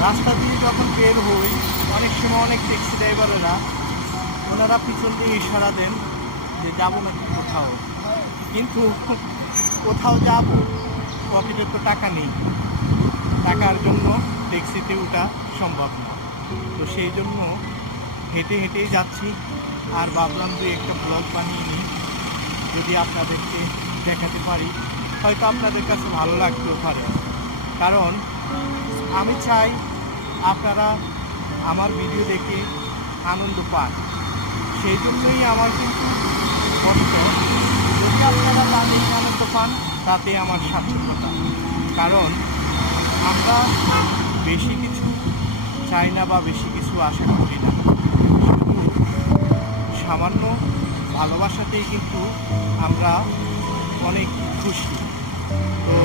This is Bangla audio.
রাস্তা দিয়ে যখন বের হই, অনেক সময় অনেক ট্যাক্সি ড্রাইভারেরা ওনারা পিছন দিয়ে ইশারা দেন যে যাব নাকি কোথাও। কিন্তু কোথাও যাব পকেটে তো টাকা নেই। টাকার জন্য ট্যাক্সিতে ওঠা সম্ভব না। তো সেই জন্য হেঁটে হেঁটেই যাচ্ছি। আর ভাবলাম যে একটা ব্লগ বানিয়ে নিই, যদি আপনাদেরকে দেখাতে পারি। হয়তো আপনাদের কাছে ভালো লাগতেও পারে। কারণ আমি চাই আপনারা আমার ভিডিও দেখে আনন্দ পান। সেই জন্যই আমার কিন্তু কষ্ট। যদি আপনারা তাদের আনন্দ পান, তাতে আমার স্বাচ্ছন্দ্যতা কারণ আমরা বেশি কিছু চাই না বা বেশি কিছু আশা করি না। শুধু সামান্য ভালোবাসাতেই কিন্তু আমরা অনেক খুশি। তো